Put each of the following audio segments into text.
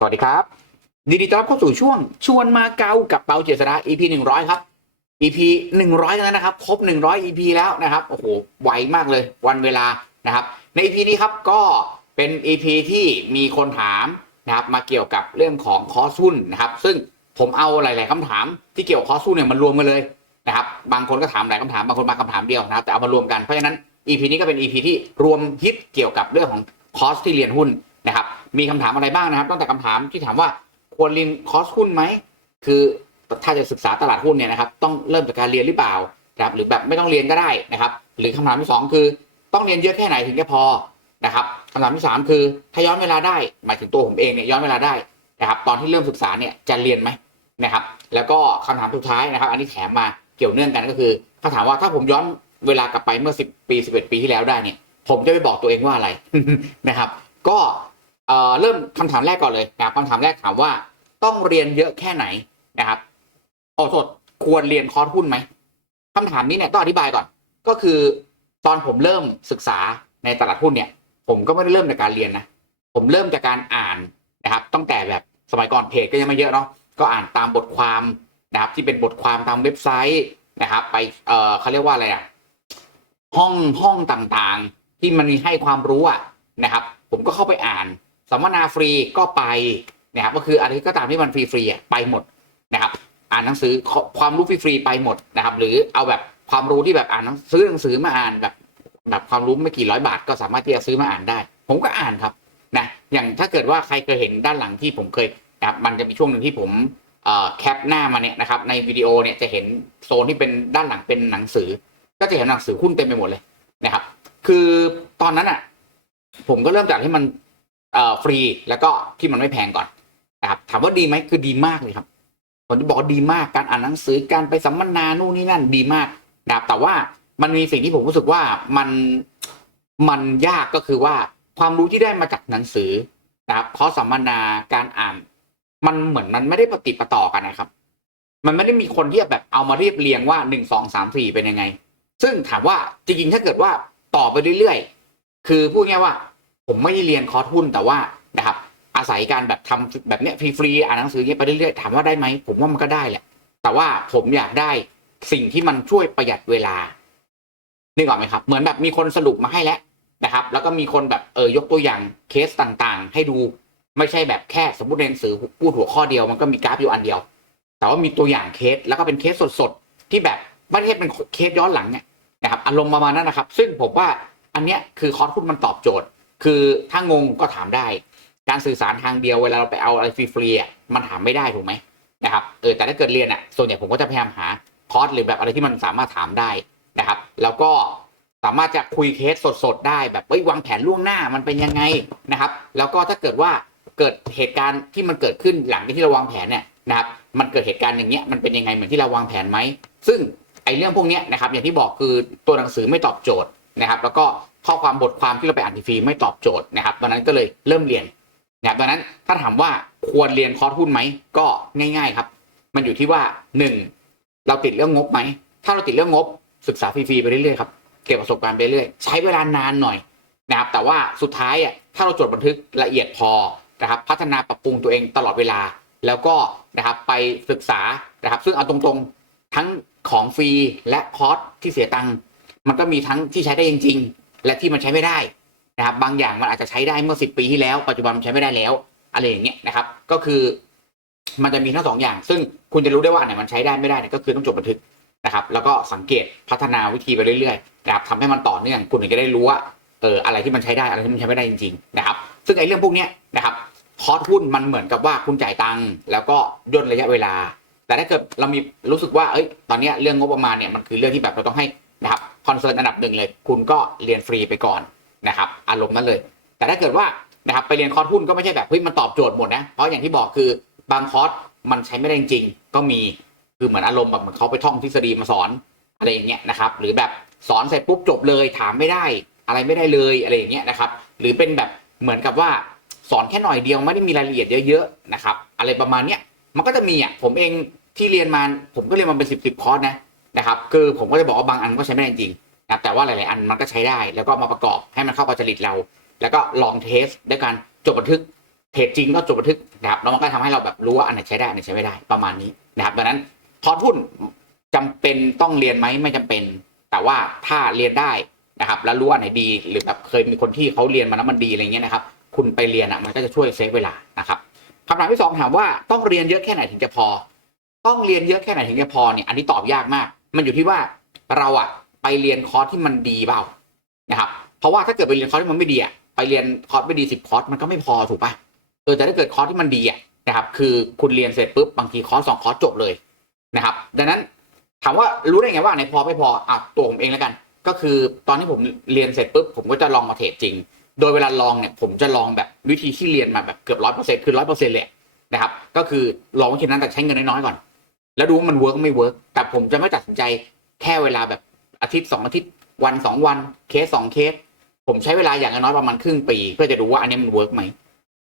สวัสดีครับยินดีต้อนรับเข้าสู่ช่วงชวนมาเกากับเปาเจษดา EP หนึ่งร้อยครับ EP หนึ่งร้อยแล้วนะครับ ครบหนึ่งร้อย EP แล้วนะครับโอ้โหไวมากเลยวันเวลานะครับ ใน EP นี้ครับก็เป็น EP ที่มีคนถามนะครับมาเกี่ยวกับเรื่องของคอร์สหุ้นนะครับ ซึ่งผมเอาหลาย ๆคำถามที่เกี่ยวกับคอร์สหุ้นเนี่ยมันรวมกันเลยนะครับ บางคนก็ถามหลายคำถามบางคนมาคำถามเดียวนะครับ แต่เอามารวมกันเพราะฉะนั้น EP นี้ก็เป็น EP ที่รวมฮิตเกี่ยวกับเรื่องของคอร์สที่เรียนหุ้น นะครับ มีคำถามอะไรบ้างนะครับตั้งแต่คำถามที่ถามว่าควรเรียนคอร์สหุ้นไหมคือถ้าจะศึกษาตลาดหุ้นเนี่ยนะครับ ต้องเริ่มจากการเรียนหรือเปล่านะครับหรือแบบไม่ต้องเรียนก็ได้นะครับ หรือคำถามที่สองคือต้องเรียนเยอะแค่ไหนถึงจะพอนะครับคำถามที่สามคือถ้าย้อนเวลาได้หมายถึงตัวผมเองเนี่ยย้อนเวลาได้นะครับ ตอนที่เริ่มศึกษาเนี่ยจะเรียนไหมนะครับ แล้วก็คำถามสุดท้ายนะครับ อันนี้แถมมาเกี่ยวเนื่องกันก็คือเขาถามว่าถ้าผมย้อนเวลากลับไปเมื่อ 10 ปี 11 ปีที่แล้วได้เนี่ย ผมจะไปบอกตัวเองว่าอะไรนะครับ ก็ เอ่อเริ่มคำถามแรกก่อนเลยนะครับคำถามแรกถามว่าต้องเรียนเยอะแค่ไหนนะครับโอ้โทษควรเรียนคอร์สหุ้นไหมคำถามนี้เนี่ยต้องอธิบายก่อน ก็คือตอนผมเริ่มศึกษาในตลาดหุ้นเนี่ย ผมก็ไม่ได้เริ่มจากการเรียนนะผมเริ่มจากการอ่านนะครับ ตั้งแต่แบบสมัยก่อนเพจก็ยังไม่เยอะเนาะก็อ่านตามบทความนะครับ ที่เป็นบทความตามเว็บไซต์นะครับ ไปเอ่อเขาเรียกว่าอะไรอะห้องห้องต่างๆ ที่มันมีให้ความรู้อะนะครับ ผมก็เข้าไปอ่าน สัมมนาฟรีก็ไปนะครับก็คืออะไรก็ตามที่มันฟรีๆอะไปหมดนะครับ อ่านหนังสือความรู้ฟรีๆไปหมดนะครับ หรือเอาแบบความรู้ที่แบบอ่านหนังซื้อหนังสือมาอ่านแบบ แบบความรู้ไม่กี่ร้อยบาทก็สามารถที่จะซื้อมาอ่านได้ ผมก็อ่านครับนะอย่างถ้าเกิดว่าใครเคยเห็นด้านหลังที่ผมเคยนะครับมันจะมีช่วงหนึ่งที่ผมเอ่อแคปหน้ามาเนี่ยนะครับในวิดีโอเนี่ยจะเห็นโซนที่เป็นด้านหลังเป็นหนังสือ ก็จะเห็นหนังสือหุ้นเต็มไปหมดเลยนะครับ คือตอนนั้นอะ ผมก็เริ่มจากที่มัน เอ่อฟรีแล้วก็ที่มันไม่แพงก่อนนะครับถามว่าดีไหมคือดีมากเลยครับผมจะบอกว่าดีมากการอ่านหนังสือการไปสัมมนานู่นนี่นั่นดีมากนะครับแต่ว่ามันมีสิ่งที่ผมรู้สึกว่ามันมันยากก็คือว่าความรู้ที่ได้มาจากหนังสือนะครับเพราะสัมมนาการอ่าน มันเหมือนมันไม่ได้ปฏิประต่อกันนะครับ มันไม่ได้มีคนที่แบบเอามาเรียบเรียงว่าหนึ่งสองสามสี่เป็นยังไง ซึ่งถามว่าจริงๆถ้าเกิดว่าต่อไปเรื่อยๆ คือพูดง่ายว่า ผมไม่ได้เรียนคอร์สหุ้นแต่ว่านะครับอาศัยการแบบทำแบบเนี้ยฟรีๆอ่านหนังสือเงี้ยไปเรื่อยๆถามว่าได้ไหมผมว่ามันก็ได้แหละ แต่ว่าผมอยากได้สิ่งที่มันช่วยประหยัดเวลานึกออกไหมครับ เหมือนแบบมีคนสรุปมาให้แล้วนะครับ แล้วก็มีคนแบบเออยกตัวอย่างเคสต่างๆ ให้ดูไม่ใช่แบบแค่สมมติในหนังสือพูดหัวข้อเดียวมันก็มีกราฟอยู่อันเดียว แต่ว่ามีตัวอย่างเคสแล้วก็เป็นเคสสดๆที่แบบไม่ได้เป็นเคสย้อนหลังเนี่ยนะครับอารมณ์ประมาณนั้นนะครับ ซึ่งผมว่าอันเนี้ยคือคอร์สหุ้นมันตอบโจทย์ คือถ้างงก็ถามได้ การสื่อสารทางเดียวเวลาเราไปเอาอะไรฟรีๆอะมันถามไม่ได้ถูกไหมนะครับเออแต่ถ้าเกิดเรียนอะส่วนใหญ่ผมก็จะพยายามหาคอร์สหรือแบบอะไรที่มันสามารถถามได้นะครับ แล้วก็สามารถจะคุยเคสสดๆได้แบบเฮ้ยวางแผนล่วงหน้ามันเป็นยังไงนะครับ แล้วก็ถ้าเกิดว่าเกิดเหตุการณ์ที่มันเกิดขึ้นหลังจากที่เราวางแผนเนี่ยนะครับมันเกิดเหตุการณ์อย่างเงี้ยมันเป็นยังไงเหมือนที่เราวางแผนไหมซึ่งไอ้เรื่องพวกเนี้ยนะครับอย่างที่บอกคือตัวหนังสือไม่ตอบโจทย์นะครับ แล้วก็ ข้อความบทความที่เราไปอ่านฟรีไม่ตอบโจทย์นะครับตอนนั้นก็เลยเริ่มเรียนนะครับดังนั้นถ้าถามว่าควรเรียนคอร์สหุ้นไหมก็ง่าย ๆครับ มันอยู่ที่ว่าหนึ่งเราติดเรื่องงบไหมถ้าเราติดเรื่องงบศึกษาฟรีๆไปเรื่อยๆครับเก็บประสบการณ์ไปเรื่อยใช้เวลานานหน่อยนะครับแต่ว่าสุดท้ายอะถ้าเราจดบันทึกละเอียดพอนะครับพัฒนาปรับปรุงตัวเองตลอดเวลา แล้วก็นะครับไปศึกษานะครับ ซึ่งเอาตรงๆทั้งของฟรีและคอร์สที่เสียตังค์มันก็มีทั้งที่ใช้ได้จริง และที่มันใช้ไม่ได้นะครับบางอย่างมันอาจจะใช้ได้เมื่อสิบปีที่แล้ว ปัจจุบันมันใช้ไม่ได้แล้วอะไรอย่างเงี้ยนะครับ ก็คือ มันจะมีทั้งสองอย่าง ซึ่งคุณจะรู้ได้ว่าอันไหนมันใช้ได้ไม่ได้เนี่ยก็คือต้องจดบันทึกนะครับ แล้วก็สังเกตพัฒนาวิธีไปเรื่อยๆนะครับทำให้มันต่อเนื่องคุณถึงจะได้รู้ว่าเอออะไรที่มันใช้ได้อะไรที่มันใช้ไม่ได้จริงๆนะครับ ซึ่งไอ้เรื่องพวกเนี้ยนะครับคอร์สหุ้นมันเหมือนกับว่าคุณจ่ายตังค์แล้วก็ย่นระยะเวลา แต่ถ้าเกิดเรามีรู้สึกว่าเอ้ยตอนนี้เรื่องงบประมาณเนี่ยมันคือเรื่องที่แบบเราต้องให้นะครับ คอนเซิร์นอันดับหนึ่งเลย คุณก็เรียนฟรีไปก่อนนะครับอารมณ์นั้นเลย แต่ถ้าเกิดว่านะครับไปเรียนคอร์สหุ้นก็ไม่ใช่แบบเฮ้ยมันตอบโจทย์หมดนะเพราะอย่างที่บอกคือบางคอร์สมันใช้ไม่ได้จริงก็มีคือเหมือนอารมณ์แบบเหมือนเขาไปท่องทฤษฎีมาสอนอะไรอย่างเงี้ยนะครับหรือแบบสอนเสร็จปุ๊บจบเลยถามไม่ได้ อะไรไม่ได้เลยอะไรอย่างเงี้ยนะครับหรือเป็นแบบเหมือนกับว่าสอนแค่หน่อยเดียวไม่ได้มีรายละเอียดเยอะๆนะครับอะไรประมาณเนี้ยมันก็จะมีอะผมเองที่เรียนมาผมก็เรียนมาเป็นสิบสิบคอร์สนะ นะครับคือผมก็จะบอกว่าบางอันก็ใช้ไม่ได้จริงนะแต่ว่าหลายๆอันมันก็ใช้ได้ แล้วก็มาประกอบให้มันเข้ากับจริตเรา แล้วก็ลองเทสด้วยการจดบันทึกเทรดจริงก็จดบันทึกนะครับแล้วมันก็ทำให้เราแบบรู้ว่าอันไหนใช้ได้อันไหนใช้ไม่ได้ประมาณนี้นะครับดังนั้นพอร์ตหุ้นจำเป็นต้องเรียนไหมไม่จำเป็น แต่ว่าถ้าเรียนได้นะครับ แล้วรู้อันไหนดีหรือแบบเคยมีคนที่เขาเรียนมาแล้วมันดีอะไรเงี้ยนะครับ คุณไปเรียนอะมันก็จะช่วยเซฟเวลานะครับคำถามที่สองถามว่าต้องเรียนเยอะแค่ไหนถึงจะพอ ต้องเรียนเยอะแค่ไหนถึงจะพอเนี่ยอันนี้ตอบยากมาก มันอยู่ที่ว่าเราอะไปเรียนคอร์สที่มันดีเปล่านะครับ เพราะว่าถ้าเกิดไปเรียนคอร์สที่มันไม่ดีอะไปเรียนคอร์สไม่ดีสิบคอร์สมันก็ไม่พอถูกปะเออแต่ถ้าเกิดคอร์สที่มันดีอะนะครับ คือคุณเรียนเสร็จปุ๊บบางทีคอร์สสองคอร์สจบเลยนะครับ ดังนั้นถามว่ารู้ได้ไงว่าอันไหนพอไม่พออะตัวผมเองแล้วกัน ก็คือตอนที่ผมเรียนเสร็จปุ๊บผมก็จะลองมาเทรดจริง โดยเวลาลองเนี่ยผมจะลองแบบวิธีที่เรียนมาแบบเกือบร้อยเปอร์เซ็นต์คือร้อยเปอร์เซ็นต์เลยนะครับ ก็คือลองวิธีนั้นแต่ใช้เงินน้อยๆก่อน แล้วดูว่ามันเวิร์กไม่เวิร์กแต่ผมจะไม่ตัดสินใจแค่เวลาแบบอาทิตย์สองอาทิตย์วันสองวันเคสสองเคส ผมใช้เวลาอย่างน้อยประมาณครึ่งปี เพื่อจะดูว่าอันนี้มันเวิร์กไหม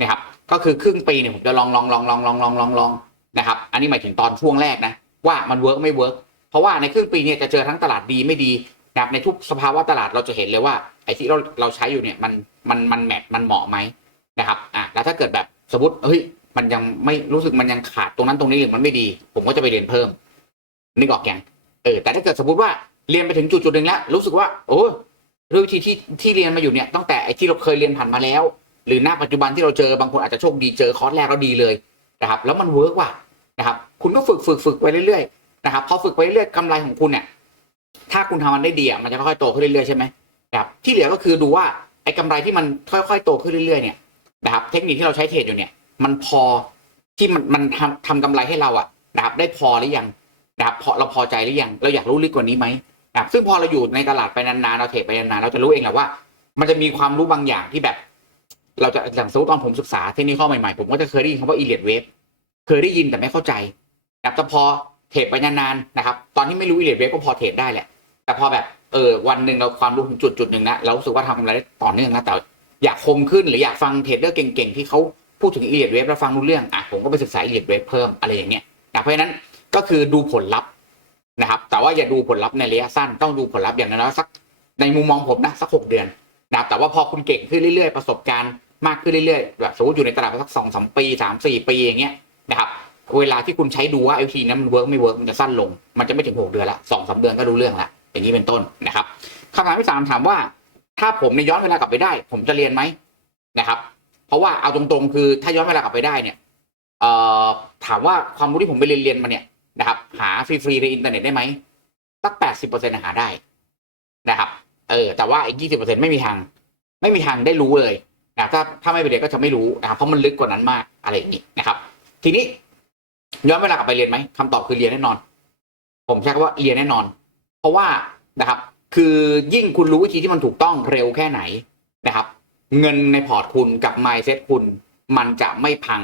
นะครับ ก็คือครึ่งปีเนี่ยผมจะลองลองลองลองลองลองลองลองนะครับ อันนี้หมายถึงตอนช่วงแรกนะ ว่ามันเวิร์กไม่เวิร์กเพราะว่าในครึ่งปีเนี่ยจะเจอทั้งตลาดดีไม่ดีนะครับในทุกสภาวะตลาดเราจะเห็นเลยว่าไอ้ที่เราเราใช้อยู่เนี่ยมันมันมันแมทมันเหมาะไหมนะครับอะแล้วถ้าเกิดแบบสมมติเฮ้ย มันยังไม่รู้สึกมันยังขาดตรงนั้นตรงนี้หรือมันไม่ดี ผมก็จะไปเรียนเพิ่มนึกออกยังเออแต่ถ้าเกิดสมมติว่าเรียนไปถึงจุดจุดหนึ่งแล้วรู้สึกว่า โอ้เรื่องที่ที่ที่เรียนมาอยู่เนี่ยตั้งแต่ไอ้ที่เราเคยเรียนผ่านมาแล้ว หรือณปัจจุบันที่เราเจอบางคนอาจจะโชคดีเจอคอร์สแรกแล้วดีเลยนะครับ แล้วมันเวิร์กว่ะนะครับ คุณก็ฝึกฝึกฝึกไปเรื่อยๆนะครับพอฝึกไปเรื่อยๆกำไรของคุณเนี่ย ถ้าคุณทำมันได้ดีอะมันจะค่อยๆโตขึ้นเรื่อยๆใช่ไหมนะครับ ที่เหลือก็คือดูว่าไอ้กำไรที่มันค่อยๆโตขึ้นเรื่อยๆเนี่ยนะครับ เทคนิคที่เราใช้เทรดอยู่เนี่ย มันพอที่มันมันทำทำกำไรให้เราอะนะครับได้พอหรือยังนะครับพอเราพอใจหรือยังเราอยากรู้ลึกกว่านี้ไหมนะครับซึ่งพอเราอยู่ในตลาดไปนานๆเราเทรดไปนานๆเราจะรู้เองแหละว่า มันจะมีความรู้บางอย่างที่แบบ เราจะอย่างสมมติตอนผมศึกษาเทคนิคข้อใหม่ๆผมก็จะเคยได้ยินคำว่า elliott wave เคยได้ยินแต่ไม่เข้าใจนะครับแต่พอเทรดไปนานๆนะครับ ตอนที่ไม่รู้ elliott wave ก็พอเทรดได้แหละ แต่พอแบบเออวันหนึ่งเราความรู้ถึงจุดจุดหนึ่งนะเรารู้สึกว่าทำกำไรได้ต่อเนื่องนะแต่อยากคมขึ้นหรืออยากฟังเทรดเดอร์เก่งๆที่เขา พูดถึง e ี i เวฟแล้วฟังรู้เรื่องอะผมก็ไปศึกษา e ี i เวฟเพิ่มอะไรอย่างเงี้ยนะเพราะฉะนั้นก็คือดูผลลัพธ์นะครับ แต่ว่าอย่าดูผลลัพธ์ในระยะสั้นต้องดูผลลัพธ์อย่างน้อยสักในมุมมองผมนะสักหกเดือนนะครับแต่ว่าพอคุณเก่งขึ้นเรื่อยๆประสบการณ์มากขึ้นเรื่อยๆแบบสมมติอยู่ในตลาดมาสักสองสามปีสามสี่ปีอย่างเงี้ยนะครับเวลาที่คุณใช้ดูว่าไอทีนั้นมันเวิร์กไม่เวิร์กมันจะสั้นลง มันจะไม่ถึงหกเดือนละสองสามเดือนก็รู้เรื่องละอย่างนี้เป็นต้นนะครับคำถามที่สามถามว่า ถ้าผมในย้อนเวลากลับไปได้ ผมจะเรียนไหมนะครับ ราะว่าเอาตรงๆ คือถ้าย้อนเวลากลับไปได้เนี่ยเอถามว่าความรู้ที่ผมไปเรียนเรียนมาเนี่ยนะครับ หาฟรีๆในอินเทอร์เน็ตได้ไหมสักแปดสิบเปอร์เซ็นต์หาได้นะครับ เออ แต่ว่าอีกยี่สิบเปอร์เซ็นต์ไม่มีทาง ไม่มีทางได้รู้เลยนะถ้าถ้าไม่ไปเรียนก็จะไม่รู้นะครับเพราะมันลึกกว่านั้นมากอะไรอย่างนี้นะครับ ทีนี้ย้อนเวลากลับไปเรียนไหมคำตอบคือเรียนแน่นอน ผมใช้คำว่าเรียนแน่นอน เพราะว่านะครับ คือยิ่งคุณรู้วิธีที่มันถูกต้องเร็วแค่ไหน เงินในพอร์ตคุณกับ mindset คุณ มันจะไม่พัง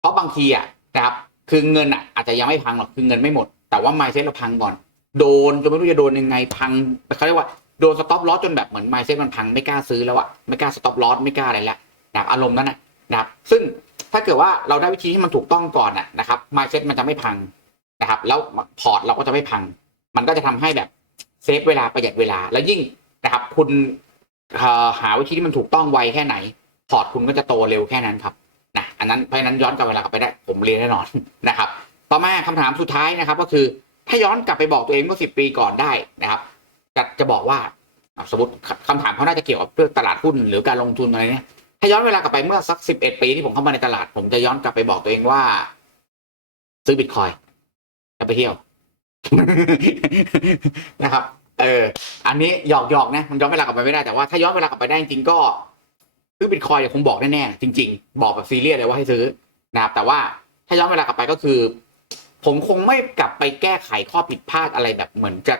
เพราะบางทีอะนะครับ คือเงินอะอาจจะยังไม่พังหรอกคือเงินไม่หมด แต่ว่า mindset เราพังก่อน โดนจนไม่รู้จะโดนยังไงพังเขาเรียกว่าโดนสต็อปลอสจนแบบเหมือน mindset มันพังไม่กล้าซื้อแล้วอะไม่กล้าสต็อปลอสไม่กล้าอะไรแล้วนะครับอารมณ์นั้นนะนะครับ ซึ่งถ้าเกิดว่าเราได้วิธีที่มันถูกต้องก่อนอะนะครับ mindset มันจะไม่พังนะครับ แล้วพอร์ตเราก็จะไม่พัง มันก็จะทำให้แบบเซฟเวลาประหยัดเวลาแล้วยิ่งนะครับ คุณ หาวิธีที่มันถูกต้องไวแค่ไหน พอร์ตคุณก็จะโตเร็วแค่นั้นครับนะอันนั้นเพราะนั้นย้อนกลับเวลากลับไปได้ ผมเรียนแน่นอนนะครับ ต่อมาคำถามสุดท้ายนะครับ ก็คือถ้าย้อนกลับไปบอกตัวเองเมื่อสิบปีก่อนได้นะครับจะจะบอกว่าสมมติคคำถามเขาน่าจะเกี่ยวกับเรื่องตลาดหุ้นหรือการลงทุนอะไรเนี่ยถ้าย้อนเวลากลับไปเมื่อสักสิบเอ็ดปีที่ผมเข้ามาในตลาด ผมจะย้อนกลับไปบอกตัวเองว่า ซื้อบิตคอยจะไปเที่ยวนะครับ เออ อันนี้หยอกหยอกนะมันย้อนเวลากลับไปไม่ได้แต่ว่าถ้าย้อนเวลากลับไปได้จริงก็ซื้อบิตคอยเนี่ยคงบอกแน่ๆจริง ๆ บอกแบบซีเรียสเลยว่าให้ซื้อนะครับแต่ว่าถ้าย้อนเวลากลับไปก็คือ ผมคงไม่กลับไปแก้ไขข้อผิดพลาดอะไรแบบเหมือนจะ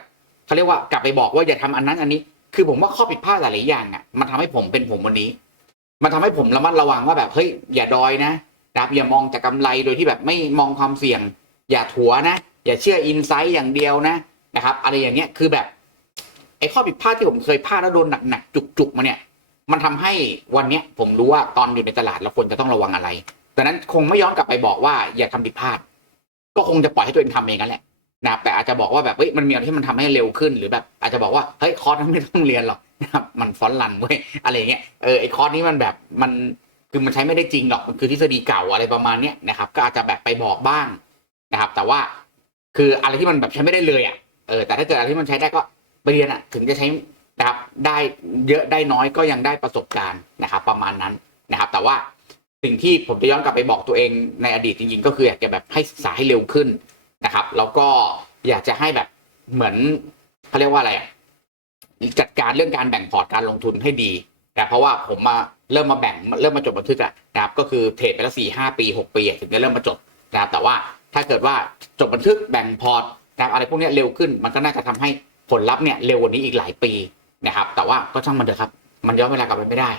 เขาเรียกว่ากลับไปบอกว่าอย่าทำอันนั้นอันนี้ คือผมว่าข้อผิดพลาดหลายอย่างอะมันทำให้ผมเป็นผมวันนี้ มันทำให้ผมระมัดระวังว่าแบบเฮ้ยอย่าดอยนะนะครับอย่ามองจากกำไรโดยที่แบบไม่มองความเสี่ยง อย่าถัวนะ อย่าเชื่ออินไซต์อย่างเดียวนะนะครับอะไรอย่างเงี้ยคือแบบ ไอ้ข้อผิดพลาดที่ผมเคยพลาดแล้วโดนหนักๆจุกๆมาเนี่ย มันทำให้วันเนี้ยผมรู้ว่าตอนอยู่ในตลาดเราควรจะต้องระวังอะไรดังนั้นคงไม่ย้อนกลับไปบอกว่าอย่าทำผิดพลาด ก็คงจะปล่อยให้ตัวเองทำเองนั่นแหละนะแต่อาจจะบอกว่าแบบเฮ้ยมันมีอะไรที่มันทำให้เร็วขึ้นหรือแบบอาจจะบอกว่าเฮ้ยคอร์สนั้นไม่ต้องเรียนหรอกนะครับมันฟอนต์รันเว้ยอะไรเงี้ยเออไอคอร์สนี้มันแบบมันคือมันใช้ไม่ได้จริงหรอกมันคือทฤษฎีเก่าอะไรประมาณเนี้ยนะครับ ก็อาจจะแบบไปบอกบ้างนะครับ แต่ว่าคืออะไรที่มันแบบใช้ไม่ได้เลยอะเออแต่ถ้าเกิดอะไรที่มันใช้ได้ก็ ไปเรียนอะถึงจะใช้นะครับได้เยอะได้น้อยก็ยังได้ประสบการณ์นะครับ ประมาณนั้นนะครับ แต่ว่าสิ่งที่ผมจะย้อนกลับไปบอกตัวเองในอดีตจริงๆ ก็คืออยากจะแบบให้ศึกษาให้เร็วขึ้นนะครับ แล้วก็อยากจะให้แบบเหมือนเขาเรียกว่าอะไรอะจัดการเรื่องการแบ่งพอร์ตการลงทุนให้ดีนะเพราะว่าผมมาเริ่มมาแบ่งเริ่มมาจดบันทึกอะนะครับก็คือเทรดไปแล้วสี่ห้าปีหกปีถึงจะเริ่มมาจดนะครับแต่ว่าถ้าเกิดว่าจดบันทึกแบ่งพอร์ตนะครับอะไรพวกนี้เร็วขึ้นมันก็น่าจะทำให้ ผลลัพธ์เนี่ยเร็วกว่านี้อีกหลายปีนะครับ แต่ว่าก็ช่างมันเถอะครับ มันย้อนเวลากลับไปไม่ได้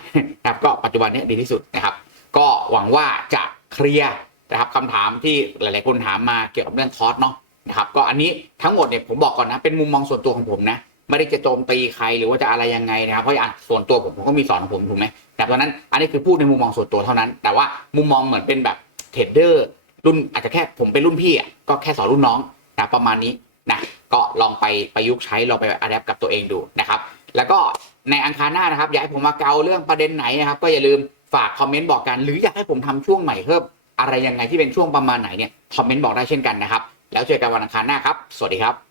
นะครับ ก็ปัจจุบันเนี้ดีที่สุดนะครับ ก็หวังว่าจะเคลียร์นะครับคำถามที่หลาย ๆ คนถามมาเกี่ยวกับเรื่องคอร์สเนาะนะครับ ก็อันนี้ทั้งหมดเนี่ยผมบอกก่อนนะเป็นมุมมองส่วนตัวของผมนะไม่ได้จะโจมตีใครหรือว่าจะอะไรยังไงนะครับเพราะอย่างส่วนตัวผมผมก็มีสอนของผมถูกไหมแต่ตอนนั้นอันนี้คือพูดในมุมมองส่วนตัวเท่านั้น แต่ว่ามุมมองเหมือนเป็นแบบเทรดเดอร์รุ่นอาจจะแค่ผมเป็นรุ่นพี่อะก็แค่สอนรุ่นน้องนะประมาณนี้นะ ก็ลองไปประยุกต์ใช้ลองไปอัดแอปกับตัวเองดูนะครับ แล้วก็ในอังคารหน้านะครับ อยากให้ผมมาเกาเรื่องประเด็นไหนนะครับ ก็อย่าลืมฝากคอมเมนต์บอกกัน หรืออยากให้ผมทำช่วงใหม่เพิ่มอะไรยังไงที่เป็นช่วงประมาณไหนเนี่ยคอมเมนต์บอกได้เช่นกันนะครับ แล้วเจอกันวันอังคารหน้าครับ สวัสดีครับ